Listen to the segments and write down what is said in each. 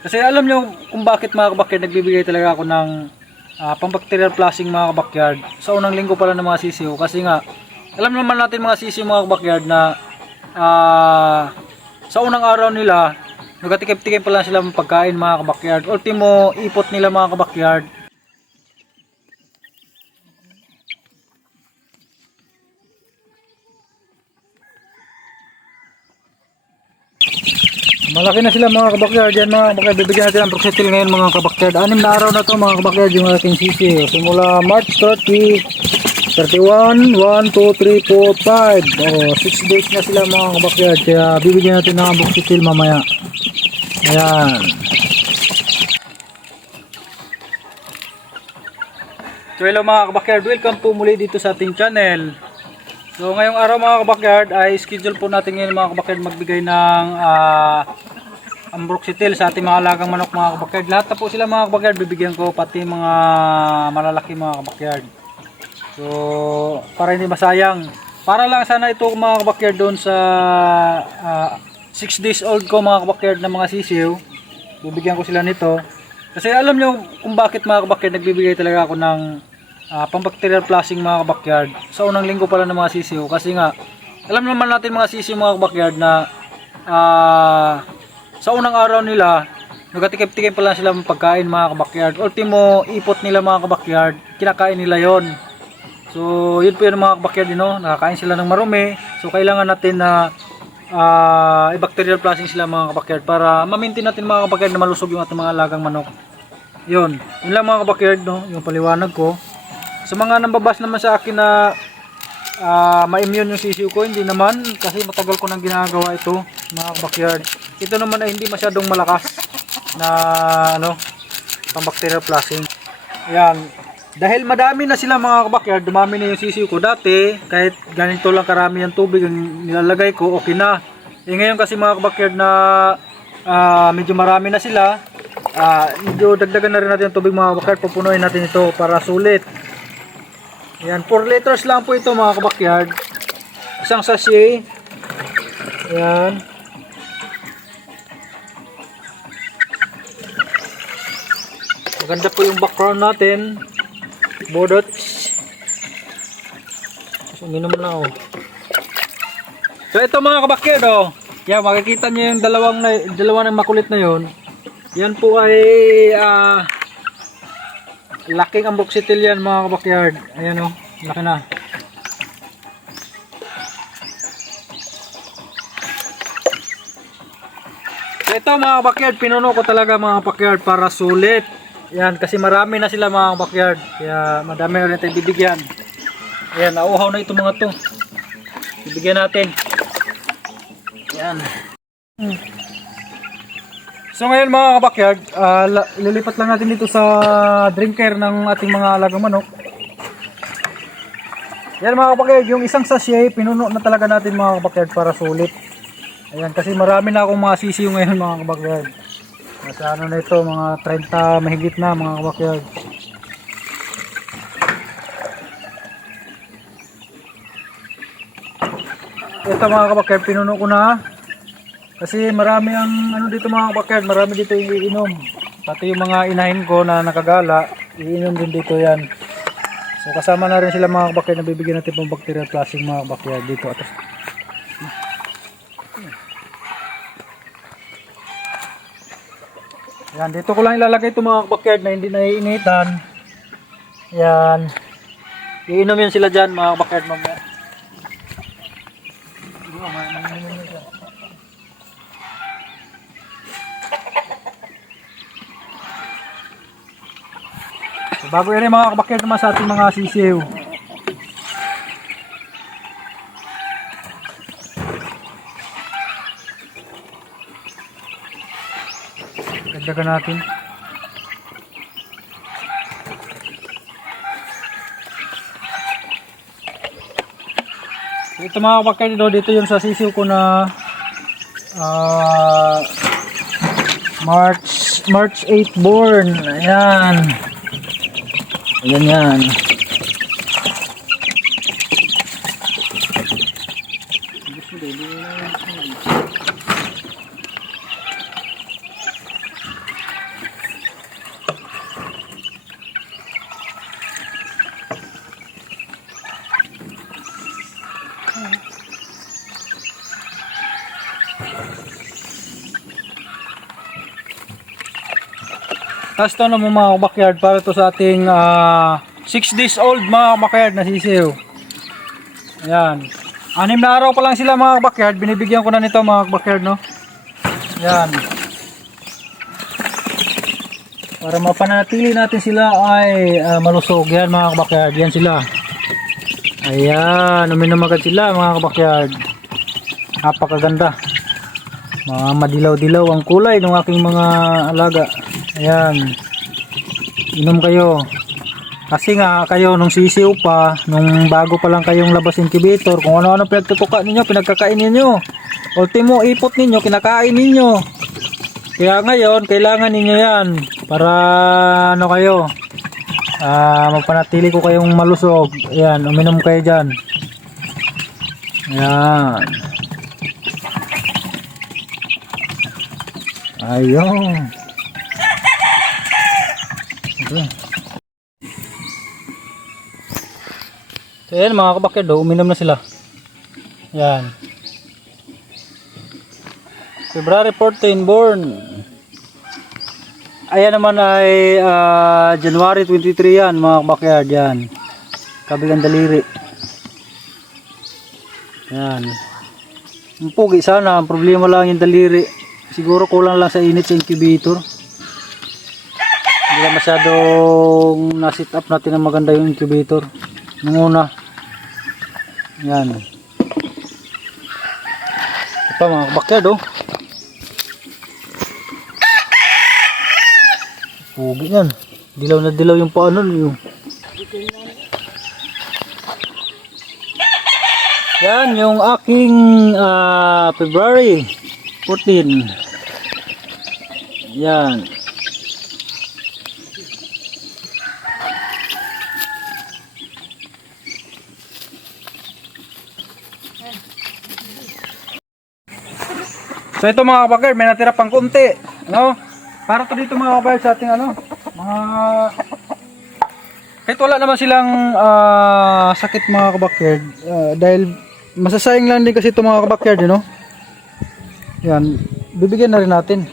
Kasi alam nyo kung bakit mga kabakyard nagbibigay talaga ako ng uh, pambacterial flushing mga kabakyard sa unang linggo pala ng mga sisiyo. Kasi nga, alam naman natin mga sisiyo mga kabakyard na ah, sa unang araw nila, nagatikim-tikim pa lang sila ng pagkain mga kabakyard. Ultimo, ipot nila mga kabakyard. Malaki na sila mga kabakyard yan mga kabakyard. Bibigyan natin ng proxetil ngayon mga kabakyard. Anim na araw na to mga kabakyard yung aking sisi. Simula March 30, 31, 1, 2, 3, 4, 5. Oh, 6 days na sila mga kabakyard. Kaya bibigyan natin ng proxetil mamaya. Ayan. So hello mga kabakyard. Welcome po muli dito sa ating channel. So ngayong araw mga kabakyard ay schedule po natin ngayon mga kabakyard magbigay ng uh, ambroxetil sa ating mga alagang manok mga kabakyard. Lahat na po sila mga kabakyard bibigyan ko pati mga malalaki mga kabakyard. So para hindi masayang. Para lang sana ito mga kabakyard doon sa 6 days old ko mga kabakyard na mga sisiw. Bibigyan ko sila nito. Kasi alam nyo kung bakit mga kabakyard nagbibigay talaga ako ng uh, pambacterial flushing mga kabakyard sa unang linggo pala ng mga sisiw kasi nga alam naman natin mga sisiw mga kabakyard na ah, sa unang araw nila nagatikim-tikim pa lang sila ng pagkain mga kabakyard ultimo ipot nila mga kabakyard kinakain nila yon so yun po yun mga kabakyard no? nakakain sila ng marumi. So kailangan natin na uh, i-bacterial flushing sila mga kabakyard para ma-maintain natin mga kabakyard na malusog yung ating mga alagang manok. Yun. Yun lang mga kabakyard no? yung paliwanag ko sa mga nambabas naman sa akin na ah, ma-immune yung sisiw ko, hindi naman kasi matagal ko nang ginagawa ito mga backyard. Ito naman ay hindi masyadong malakas na ano, pang bacterial flushing. Ayan. Dahil madami na sila mga backyard, dumami na yung sisiw ko. Dati, kahit ganito lang karami yung tubig ang nilalagay ko, okay na. Eh ngayon kasi mga backyard na ah, medyo marami na sila, ah, medyo dagdagan na rin natin yung tubig mga backyard, pupunuin natin ito para sulit. Ayan, 4 liters lang po ito mga kabakyard. Isang sachet. Ayan. Maganda po yung background natin. Bodots. Uminom na oh. So ito mga kabakyard oh. Yan, makikita nyo yung dalawang na, dalawa ng makulit na yon. Yan po ay ah laking ambroxetil yan mga kabakyard. Ayan o, laki na. So ito mga kabakyard pinuno ko talaga mga kabakyard para sulit. Yan kasi marami na sila mga kabakyard. Kaya madami na rin tayo bibigyan. Ayan nauhaw na ito mga to. Bibigyan natin. Yan hmm. So ngayon mga kabakyard, uh, lilipat lang natin dito sa drinker ng ating mga alagang manok. Yan mga kabakyard, yung isang sachet, pinuno na talaga natin mga kabakyard para sulit. Ayan, kasi marami na akong mga sisiyo ngayon mga kabakyard. Nasa ano na ito, mga 30 mahigit na mga kabakyard. Ito mga kabakyard, pinuno ko na. Kasi marami ang ano dito mga kabakyard, marami dito yung iinom. Pati yung mga inahin ko na nakagala, iinom din dito yan. So kasama na rin sila mga kabakyard na bibigyan natin pang bacterial flushing mga kabakyard dito. At Yan, dito ko lang ilalagay itong mga kabakyard na hindi naiinitan. Yan. Iinom yan sila dyan mga kabakyard mamaya. Yan yung mga kabakyard naman sa ating mga sisiw. Dagdagan natin. Ito mga kabakyard dito, dito yung sa sisiw ko na ah March March 8 born. Ayan. Ayan yan. Thank you. Tapos ito naman mga backyard para to sa ating 6 days old mga backyard na sisiw. Ayan. Anim na araw pa lang sila mga backyard. Binibigyan ko na nito mga backyard no. Ayan. Para mapanatili natin sila ay ah, malusog. Yan mga backyard. Yan sila. Ayan. Uminom agad sila mga backyard. Napakaganda. Mga madilaw-dilaw ang kulay ng aking mga alaga. Ayan. Inom kayo. Kasi nga kayo nung sisiw pa, nung bago pa lang kayong labas incubator, kung ano-ano pinagtutuka ninyo, pinagkakain ninyo. Ultimo ipot ninyo, kinakain ninyo. Kaya ngayon, kailangan ninyo yan para ano kayo, ah magpanatili ko kayong malusog. Ayan, uminom kayo dyan. Ayan. Ayun. Okay. So yan mga kabakid, oh, uminom na sila. Yan. February 14 born. Ayan naman ay ah, January 23 yan mga kabakid. Yan. Kabilang daliri. Yan. Ang pugi sana. Ang problema lang yung daliri. Siguro kulang lang sa init sa incubator. Lang masyadong na-sit up natin na maganda yung incubator. Nung una. Yan. Ito mga kabakyard oh. Pugi yan. Dilaw na dilaw yung paano yung. Yan yung aking ah, February 14. Yan. So ito mga kabagard, may natira pang kunti. Ano? Para to dito mga kabagard sa ating ano, mga kahit wala naman silang ah, sakit mga kabagard ah, dahil masasayang lang din kasi ito mga kabagard, you know? Yan, bibigyan na rin natin.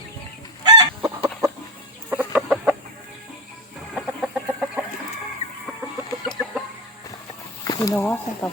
Binawasan ka.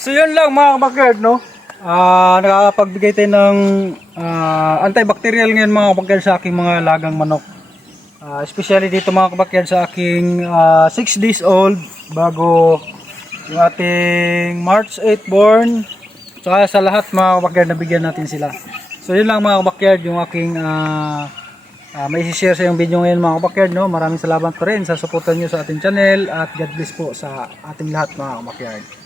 So yun lang mga kabakard, no? Ah, nakakapagbigay tayo ng ah, antibacterial ngayon mga kabakard sa aking mga lagang manok. Ah, especially dito mga kabakard sa aking 6 days old bago yung ating March 8 born. Saka sa lahat mga kabakard nabigyan natin sila. So yun lang mga kabakard yung aking ah, Ah, may share sa yung video ngayon mga kabakyard no. Maraming salamat pa rin sa suporta nyo sa ating channel at God bless po sa ating lahat mga kabakyard.